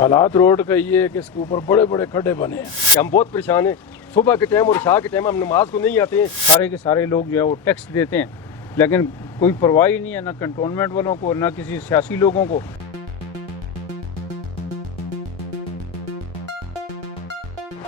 हालात रोड का ये है कि इसके ऊपर बड़े बड़े खड्डे बने हैं। हम बहुत परेशान हैं। सुबह के टाइम और शाह के टाइम हम नमाज को नहीं आते हैं। सारे के सारे लोग जो है वो टैक्स देते हैं, लेकिन कोई परवाह ही नहीं है, ना कंटोनमेंट वालों को, ना किसी सियासी लोगों को।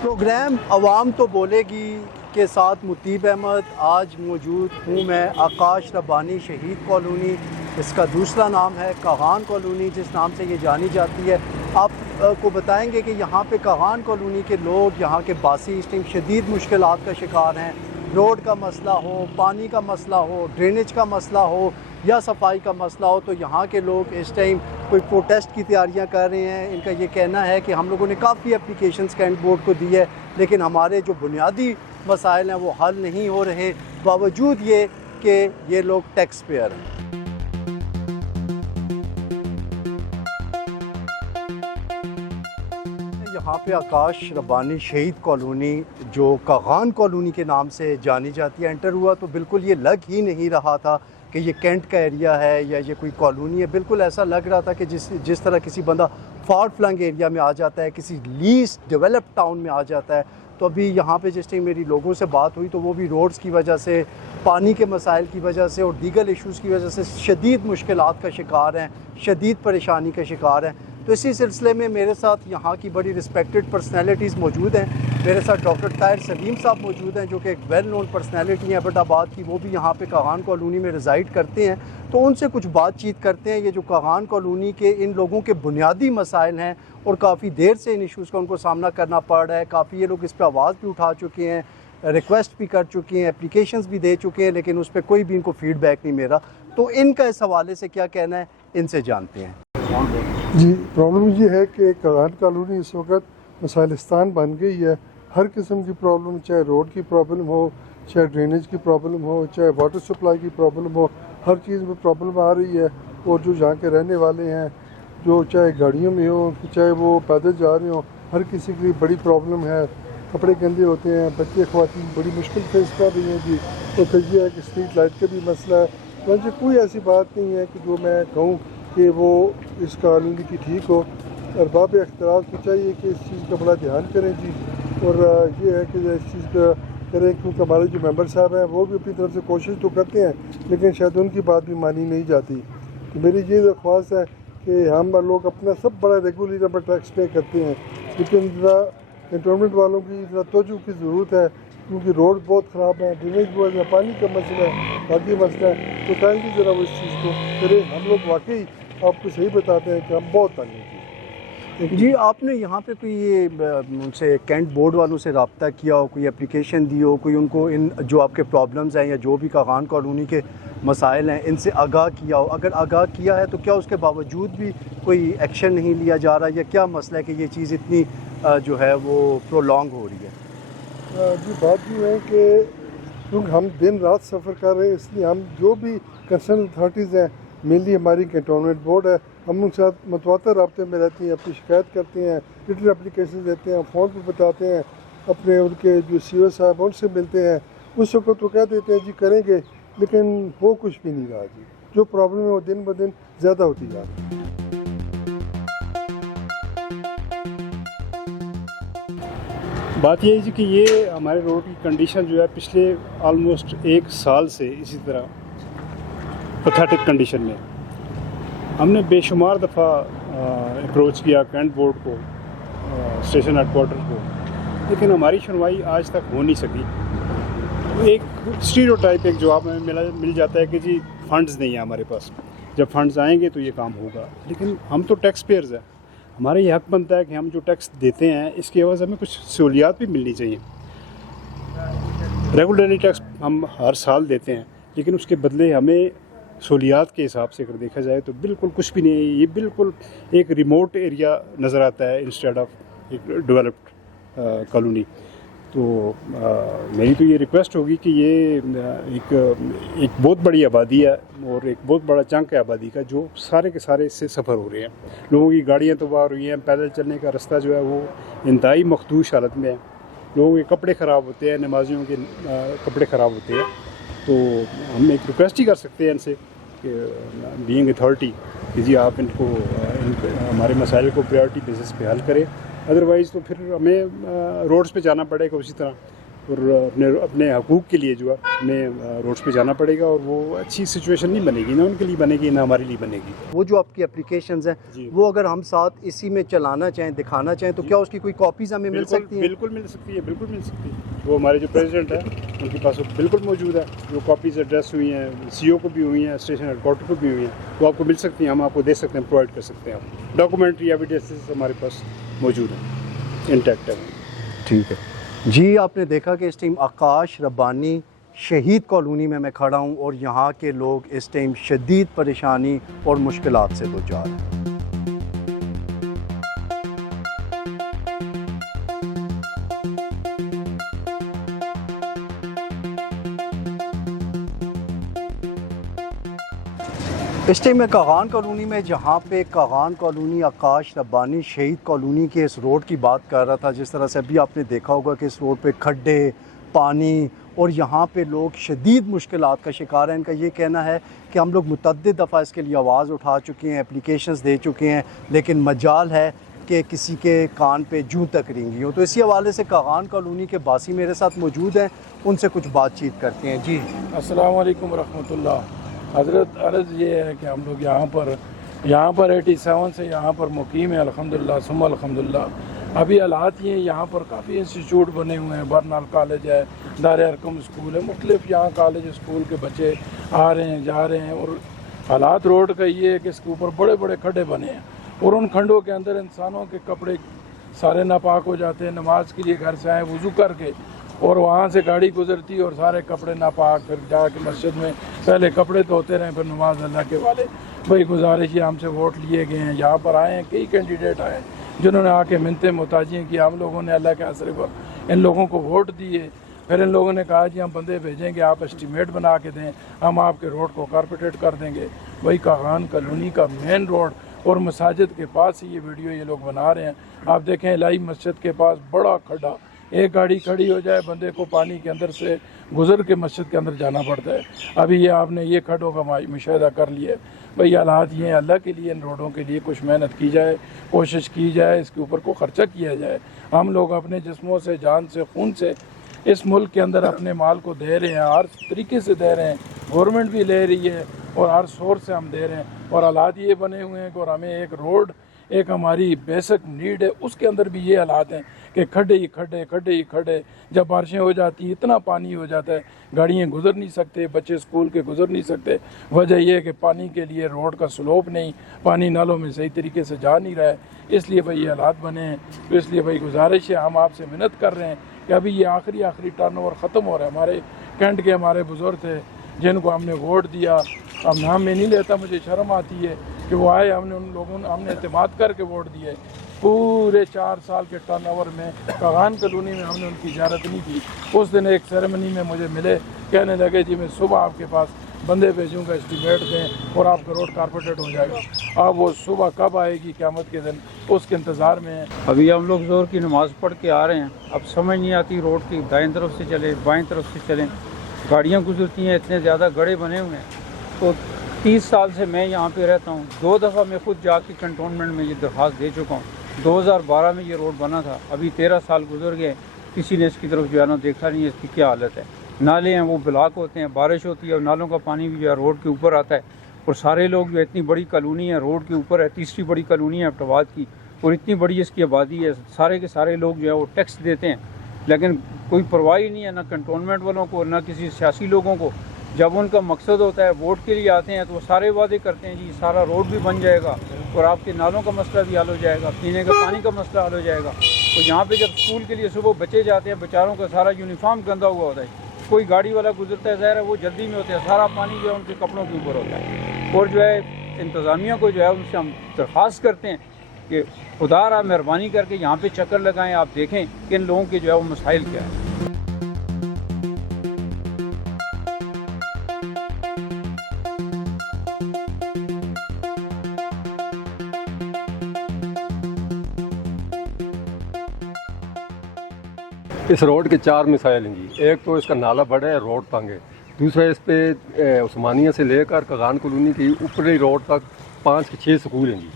प्रोग्राम अवाम तो बोलेगी के साथ मुतीब अहमद। आज मौजूद हूँ मैं आकाश रब्बानी शहीद कॉलोनी, इसका दूसरा नाम है कागान कॉलोनी, जिस नाम से ये जानी जाती है। आपको बताएंगे कि यहाँ पे कागान कॉलोनी के लोग, यहाँ के बासी इस टाइम शदीद मुश्किलात का शिकार हैं। रोड का मसला हो, पानी का मसला हो, ड्रेनेज का मसला हो या सफाई का मसला हो, तो यहाँ के लोग इस टाइम कोई प्रोटेस्ट की तैयारियाँ कर रहे हैं। इनका ये कहना है कि हम लोगों ने काफ़ी एप्लीकेशंस कैंट बोर्ड को दी है, लेकिन हमारे जो बुनियादी मसाइल हैं वो हल नहीं हो रहे, बावजूद ये कि ये लोग टैक्स पेयर हैं। यहाँ पे आकाश रब्बानी शहीद कॉलोनी, जो कागान कॉलोनी के नाम से जानी जाती है, एंटर हुआ तो बिल्कुल ये लग ही नहीं रहा था कि ये कैंट का एरिया है या ये कोई कॉलोनी है। बिल्कुल ऐसा लग रहा था कि जिस तरह किसी बंदा फार फ्लंग एरिया में आ जाता है, किसी लीस्ट डेवलप्ड टाउन में आ जाता है। तो अभी यहाँ पे जिस टाइम मेरी लोगों से बात हुई तो वो भी रोड्स की वजह से, पानी के मसाइल की वजह से और दीगर इश्यूज़ की वजह से शदीद मुश्किलात का शिकार हैं, शदीद परेशानी का शिकार हैं। तो इसी सिलसिले में मेरे साथ यहाँ की बड़ी रिस्पेक्टेड पर्सनैलिटीज़ मौजूद हैं। मेरे साथ डॉक्टर ताहिर सलीम साहब मौजूद हैं, जो कि एक वेल नोन पर्सनैलिटी हैं एबटाबाद की। वो भी यहाँ पे कागान कॉलोनी में रिज़ाइड करते हैं, तो उनसे कुछ बातचीत करते हैं। ये जो कागान कॉलोनी के इन लोगों के बुनियादी मसाइल हैं और काफ़ी देर से इन इशूज़ का उनको सामना करना पड़ रहा है। काफ़ी ये लोग इस पर आवाज़ भी उठा चुके हैं, रिक्वेस्ट भी कर चुके हैं, एप्लीकेशंस भी दे चुके हैं, लेकिन उस पर कोई भी इनको फीडबैक नहीं मिला। तो इनका इस हवाले से क्या कहना है, इनसे जानते हैं। जी, प्रॉब्लम ये है कि कागान कॉलोनी इस वक्त मसाइलिस्तान बन गई है। हर किस्म की प्रॉब्लम, चाहे रोड की प्रॉब्लम हो, चाहे ड्रेनेज की प्रॉब्लम हो, चाहे वाटर सप्लाई की प्रॉब्लम हो, हर चीज़ में प्रॉब्लम आ रही है। और जो यहाँ के रहने वाले हैं, जो चाहे गाड़ियों में हो, चाहे वो पैदल जा रहे हो, हर किसी की बड़ी प्रॉब्लम है। कपड़े गंदे होते हैं, बच्चे ख्वातीन बड़ी मुश्किल फेस कर रही हैं जी। तो फिर ये है कि स्ट्रीट लाइट का भी मसला है। मुझे कोई ऐसी बात नहीं है कि जो मैं कहूँ कि वो इस कॉलोनी की ठीक हो। अरबाब इख्तियार को चाहिए कि इस चीज़ का बड़ा ध्यान करें जी। और ये है कि इस चीज़ का करें, क्योंकि हमारे जो मेंबर साहब हैं वो भी अपनी तरफ से कोशिश तो करते हैं, लेकिन शायद उनकी बात भी मानी नहीं जाती। तो मेरी ये दरख्वास्त है कि हम लोग अपना सब बड़ा रेगुलरली नंबर टैक्स पे करते हैं, लेकिन जरा कंटोनमेंट वालों की जरा तवज्जो की ज़रूरत है, क्योंकि रोड बहुत ख़राब है, ड्रेनेज बहुत है, पानी का मसला है, बाकी मसला है। तो काइंडली ज़रा वो इस चीज़ को करें। हम लोग वाकई आपको सही बताते हैं कि हम बहुत तंग हैं जी। आपने यहाँ पे कोई ये उनसे कैंट बोर्ड वालों से रब्ता किया हो, कोई एप्लीकेशन दी हो, कोई उनको इन जो आपके प्रॉब्लम्स हैं या जो भी कागान कॉलोनी के मसाइल हैं इनसे आगाह किया हो? अगर आगाह किया है तो क्या उसके बावजूद भी कोई एक्शन नहीं लिया जा रहा, या क्या मसला है कि ये चीज़ इतनी जो है वो प्रोलॉन्ग हो रही है? जी, बात ये है कि क्योंकि हम दिन रात सफ़र कर रहे हैं, इसलिए हम जो भी कंसर्न अथॉरिटीज़ हैं, मेनली हमारी कंटोनमेंट बोर्ड है, हम उनके साथ मतवातर राब्ते में रहते हैं, अपनी शिकायत करते हैं, रिटन एप्लीकेशन देते हैं, फ़ोन पर बताते हैं, अपने उनके जो CEO साहब उनसे मिलते हैं। उस वक्त तो कह देते हैं जी करेंगे, लेकिन वो कुछ भी नहीं रहा जी। जो प्रॉब्लम है वो दिन ब दिन ज़्यादा होती जा रही है। बात यह है जी कि ये हमारे रोड की कंडीशन जो है पिछले ऑलमोस्ट 1 साल से इसी तरह पैथेटिक कंडीशन में। हमने बेशुमार दफ़ा अप्रोच किया कैंट बोर्ड को, स्टेशन हेडक्वार्टर को, लेकिन हमारी सुनवाई आज तक हो नहीं सकी। एक स्टीरियोटाइप एक जवाब हमें मिल जाता है कि जी फंड्स नहीं है हमारे पास, जब फंड्स आएंगे तो ये काम होगा। लेकिन हम तो टैक्स पेयर्स हैं, हमारा ये हक बनता है कि हम जो टैक्स देते हैं इसके एवज़ हमें कुछ सहूलियात भी मिलनी चाहिए। रेगुलरली टैक्स हम हर साल देते हैं, लेकिन उसके बदले हमें सहूलियात के हिसाब से अगर देखा जाए तो बिल्कुल कुछ भी नहीं है। ये बिल्कुल एक रिमोट एरिया नज़र आता है इंस्टेड ऑफ एक डेवलप्ड कॉलोनी। तो मेरी तो ये रिक्वेस्ट होगी कि ये एक बहुत बड़ी आबादी है और एक बहुत बड़ा चंक है आबादी का, जो सारे के सारे इससे सफ़र हो रहे हैं। लोगों की गाड़ियाँ तबाह हो रही हैं, पैदल चलने का रास्ता जो है वो इंतहाई मखदूश हालत में है। लोगों के कपड़े ख़राब होते हैं, नमाजियों के कपड़े ख़राब होते हैं। तो हम एक रिक्वेस्ट ही कर सकते हैं इनसे कि बीइंग अथॉरिटी कि जी आप हमारे मसाइल को प्रायोरिटी बेसिस पे हल करें, अदरवाइज़ तो फिर हमें रोड्स पे जाना पड़ेगा उसी तरह, और अपने हकूक़ के लिए जो है हमें रोड्स पे जाना पड़ेगा, और वो अच्छी सिचुएशन नहीं बनेगी, ना उनके लिए बनेगी ना हमारे लिए बनेगी। वो जो आपकी एप्लीकेशंस हैं वो अगर हम साथ इसी में चलाना चाहें, दिखाना चाहें, तो क्या उसकी कोई कॉपीज़ हमें मिल सकती हैं? बिल्कुल मिल सकती है, बिल्कुल मिल सकती है। वो हमारे जो प्रेसिडेंट हैं उनके पास वो बिल्कुल मौजूद है, वो कॉपीज़ एड्रेस हुई हैं, CO को भी हुई हैं, स्टेशन हेडक्वार्टर को भी हुई हैं, वो आपको मिल सकती हैं, हम आपको दे सकते हैं, प्रोवाइड कर सकते हैं। आप डॉक्यूमेंट्री एविडेंसेस हमारे पास मौजूद हैं, इंटैक्ट है। ठीक है जी। आपने देखा कि इस टाइम आकाश रब्बानी शहीद कॉलोनी में मैं खड़ा हूँ और यहाँ के लोग इस टाइम शदीद परेशानी और मुश्किलात से दूर हैं। इस टाइम मैं कागान कॉलोनी में, जहाँ पे कागान कॉलोनी आकाश रब्बानी शहीद कॉलोनी के इस रोड की बात कर रहा था। जिस तरह से अभी आपने देखा होगा कि इस रोड पे खड्डे, पानी और यहाँ पे लोग शदीद मुश्किलात का शिकार हैं। इनका ये कहना है कि हम लोग मुतअद्दिद दफ़ा इसके लिए आवाज़ उठा चुके हैं, एप्लीकेशंस दे चुके हैं, लेकिन मजाल है कि किसी के कान पे जूं तक रेंगी हो। तो इसी हवाले से कागान कॉलोनी के बासी मेरे साथ मौजूद हैं, उनसे कुछ बातचीत करते हैं। जी अस्सलाम वालेकुम रहमतुल्लाह। हज़रत अर्ज़ ये है कि हम लोग यहाँ पर 87 से यहाँ पर मुकीम है, अल्हम्दुलिल्लाह सुम्मा अल्हम्दुलिल्लाह। अभी हालात ये यहाँ पर काफ़ी इंस्टीट्यूट बने हुए हैं, बरनाल कॉलेज है, दारे अरकम स्कूल है, मुख्तलिफ यहाँ कॉलेज स्कूल के बच्चे आ रहे हैं जा रहे हैं। और हालात रोड का ये है कि इसके ऊपर बड़े बड़े खड्डे बने हैं और उन खड्डों के अंदर इंसानों के कपड़े सारे नापाक हो जाते हैं। नमाज के लिए घर से आए वज़ू करके और वहाँ से गाड़ी गुजरती है और सारे कपड़े नापाक, फिर जाके मस्जिद में पहले कपड़े धोते रहें, फिर नमाज अल्लाह के वाले। भाई गुजारिश है, हमसे वोट लिए गए हैं, यहाँ पर आए हैं, कई कैंडिडेट आए हैं जिन्होंने आके मिन्नतें मुताजियाँ की। हम लोगों ने अल्लाह के आसरे पर इन लोगों को वोट दिए। फिर इन लोगों ने कहा जी हम बंदे भेजेंगे, आप एस्टीमेट बना के दें, हम आपके रोड को कारपेटेड कर देंगे। वही कागान कॉलोनी का मेन रोड और मसाजिद के पास ही ये वीडियो ये लोग बना रहे हैं। आप देखें इलाही मस्जिद के पास बड़ा खड्डा, एक गाड़ी खड़ी हो जाए बंदे को पानी के अंदर से गुजर के मस्जिद के अंदर जाना पड़ता है। अभी ये आपने ये खड्डों का मुशाहिदा कर लिया। भाई हालात ये हैं, अल्लाह के लिए इन रोडों के लिए कुछ मेहनत की जाए, कोशिश की जाए, इसके ऊपर को ख़र्चा किया जाए। हम लोग अपने जिस्मों से, जान से, खून से इस मुल्क के अंदर अपने माल को दे रहे हैं, हर तरीके से दे रहे हैं, गवर्नमेंट भी ले रही है और हर सोर्स से हम दे रहे हैं। और हालात ये बने हुए हैं कि और हमें एक रोड, एक हमारी बेसिक नीड है, उसके अंदर भी ये हालात हैं कि खड्डे ही खड्डे, खड्डे ही खड्डे। जब बारिशें हो जाती हैं इतना पानी हो जाता है, गाड़ियाँ गुजर नहीं सकते, बच्चे स्कूल के गुजर नहीं सकते। वजह यह है कि पानी के लिए रोड का स्लोप नहीं, पानी नालों में सही तरीके से जा नहीं रहा है, इसलिए भाई ये हालात बने हैं। तो इसलिए भाई गुजारिश है, हम आपसे मिन्नत कर रहे हैं कि अभी ये आखिरी टर्नओवर ख़त्म हो रहा है। हमारे कैंट के हमारे बुज़ुर्ग थे जिनको हमने वोट दिया, अब नाम में नहीं लेता, मुझे शर्म आती है कि वो आए, हमने उन लोगों ने हमने एतमाद करके वोट दिए। पूरे 4 साल के टर्नओवर में कागान कॉलोनी में हमने उनकी इजारत नहीं की। उस दिन एक सेरेमनी में मुझे मिले, कहने लगे जी मैं सुबह आपके पास बंदे भेजूँगा, एस्टीमेट दें और आपका रोड कारपेटेड हो जाएगा। अब वो सुबह कब आएगी क़यामत के दिन, उसके इंतज़ार में है। अभी हम लोग ज़ोर की नमाज़ पढ़ के आ रहे हैं, अब समझ नहीं आती रोड की दाएं तरफ से चले बाएं तरफ से चलें, गाड़ियाँ गुजरती हैं, इतने ज़्यादा गड्ढे बने हुए हैं। तो 30 साल से मैं यहाँ पे रहता हूँ, 2 दफ़ा मैं खुद जाके कंटोनमेंट में ये दरख्वास्त दे चुका हूँ। 2012 में ये रोड बना था, अभी 13 साल गुजर गए, किसी ने इसकी तरफ जो है ना देखा नहीं है इसकी क्या हालत है। नाले हैं वो ब्लॉक होते हैं, बारिश होती है और नालों का पानी भी जो है रोड के ऊपर आता है। और सारे लोग जो इतनी बड़ी कॉलोनी है, रोड के ऊपर है, तीसरी बड़ी कॉलोनी है अब्टाबाद की, और इतनी बड़ी इसकी आबादी है, सारे के सारे लोग जो है वो टैक्स देते हैं, लेकिन कोई परवाह ही नहीं है ना कंटोनमेंट वालों को ना किसी सियासी लोगों को। जब उनका मकसद होता है वोट के लिए आते हैं तो वो सारे वादे करते हैं जी सारा रोड भी बन जाएगा और आपके नालों का मसला भी हल हो जाएगा, पीने का पानी का मसला हल हो जाएगा। तो यहाँ पे जब स्कूल के लिए सुबह बच्चे जाते हैं, बेचारों का सारा यूनिफॉर्म गंदा हुआ होता है, कोई गाड़ी वाला गुजरता है, ज़ाहिर है वो जल्दी में होते हैं, सारा पानी जो है उनके कपड़ों के ऊपर होता है। और जो है इंतज़ामिया को जो है उनसे हम दरख्वास्त करते हैं कि खुदा मेहरबानी करके यहाँ पे चक्कर लगाएं, आप देखें कि इन लोगों के जो है वो मसाइल क्या है। इस रोड के 4 मिसाइल हैं जी। एक तो इसका नाला बड़ा है, रोड तंग है। दूसरा इस पे उस्मानिया से लेकर कागान कॉलोनी की ऊपरी रोड तक 5 के 6 स्कूल हैं जी।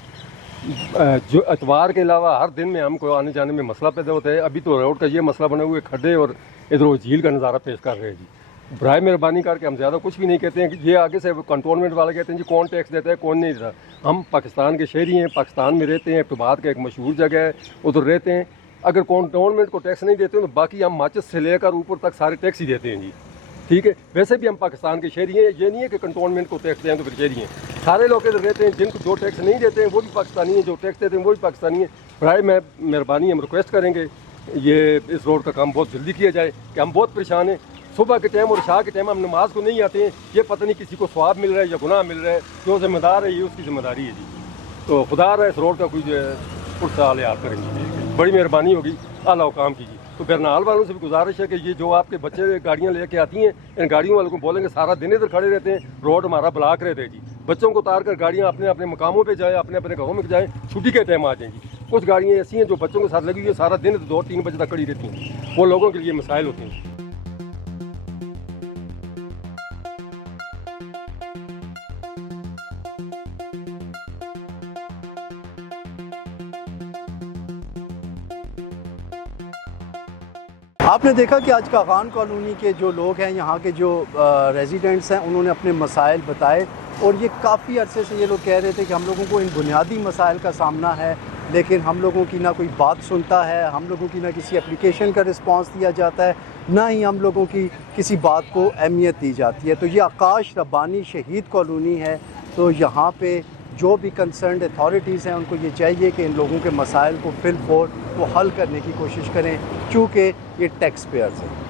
जो एतवार के अलावा हर दिन में हमको आने जाने में मसला पैदा होता है। अभी तो रोड का ये मसला बने हुए खड्डे और इधर वो झील का नज़ारा पेश कर रहे हैं जी। बराए मेहरबानी करके हम ज़्यादा कुछ भी नहीं कहते हैं कि ये आगे से कंटोनमेंट वाले कहते हैं जी कौन टैक्स देता है कौन नहीं देता। हम पाकिस्तान के शहरी हैं, पाकिस्तान में रहते हैं, इब्तिबाद का एक मशहूर जगह है, उधर रहते हैं। अगर कंटोनमेंट को टैक्स नहीं देते हैं तो बाकी हम माचिस से लेकर ऊपर तक सारे टैक्स ही देते हैं जी। ठीक है, वैसे भी हम पाकिस्तान के शहरी हैं, ये नहीं है कि कंटोनमेंट को टैक्स दें तो फिर शहरी हैं। सारे लोग इधर रहते हैं, जिनको जो टैक्स नहीं देते हैं वो भी पाकिस्तानी हैं, जो टैक्स देते हैं वो भी पाकिस्तानी हैं। बराए मेहरबानी हम रिक्वेस्ट करेंगे ये इस रोड का काम बहुत जल्दी किया जाए कि हम बहुत परेशान हैं। सुबह के टाइम और शाह के टाइम हम नमाज को नहीं आते हैं, ये पता नहीं किसी को स्वाब मिल रहा है या गुनाह मिल रहा है। जो जिम्मेदार है ये उसकी जिम्मेदारी है जी। तो खुदा रहा इस रोड का कोई जो है पुरसाल याद करेंगे, बड़ी मेहरबानी होगी, आला काम कीजिए। तो बरनाल वालों से भी गुजारिश है कि ये जो आपके बच्चे गाड़ियाँ लेके आती हैं, इन गाड़ियों वालों को बोलेंगे सारा दिन इधर खड़े रहते हैं, रोड हमारा ब्लॉक रहते हैं जी। बच्चों को उतार कर गाड़ियाँ अपने अपने मकामों पे जाए, अपने अपने घरों में जाए, छुट्टी के टाइम आ जाएंगी। कुछ गाड़ियाँ ऐसी हैं जो बच्चों के साथ लगी हुई है, सारा दिन 2-3 बजे तक खड़ी रहती हैं, वो लोगों के लिए मसाइल होते हैं। आपने देखा कि आज कागान कॉलोनी के जो लोग हैं, यहाँ के जो रेजिडेंट्स हैं, उन्होंने अपने मसाइल बताए और ये काफ़ी अरसे से ये लोग कह रहे थे कि हम लोगों को इन बुनियादी मसाइल का सामना है, लेकिन हम लोगों की ना कोई बात सुनता है, हम लोगों की ना किसी एप्लीकेशन का रिस्पांस दिया जाता है, ना ही हम लोगों की किसी बात को अहमियत दी जाती है। तो ये आकाश रब्बानी शहीद कॉलोनी है, तो यहाँ पे जो भी कंसर्न्ड अथॉरिटीज़ हैं उनको ये चाहिए कि इन लोगों के मसाइल को फिल फॉर वो हल करने की कोशिश करें, चूँकि ये टैक्स पेयर्स हैं।